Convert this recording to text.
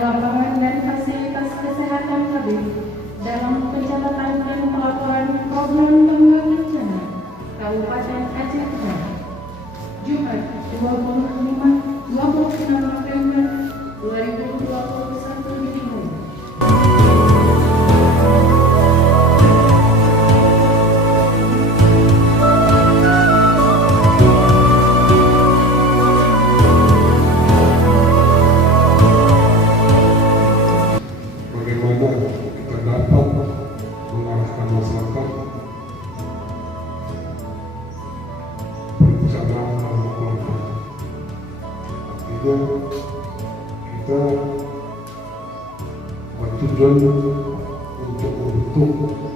lapangan dan fasilitas kesehatan lebih dalam pencatatan dan pelaporan program tangga bencana Kabupaten Aceh Tenggara. Jumat 26 November 2021 dimulai. Bagaimana kita dapat mengarahkan masyarakat berbicara dalam keluarga. Artinya kita bertujuan untuk membentuk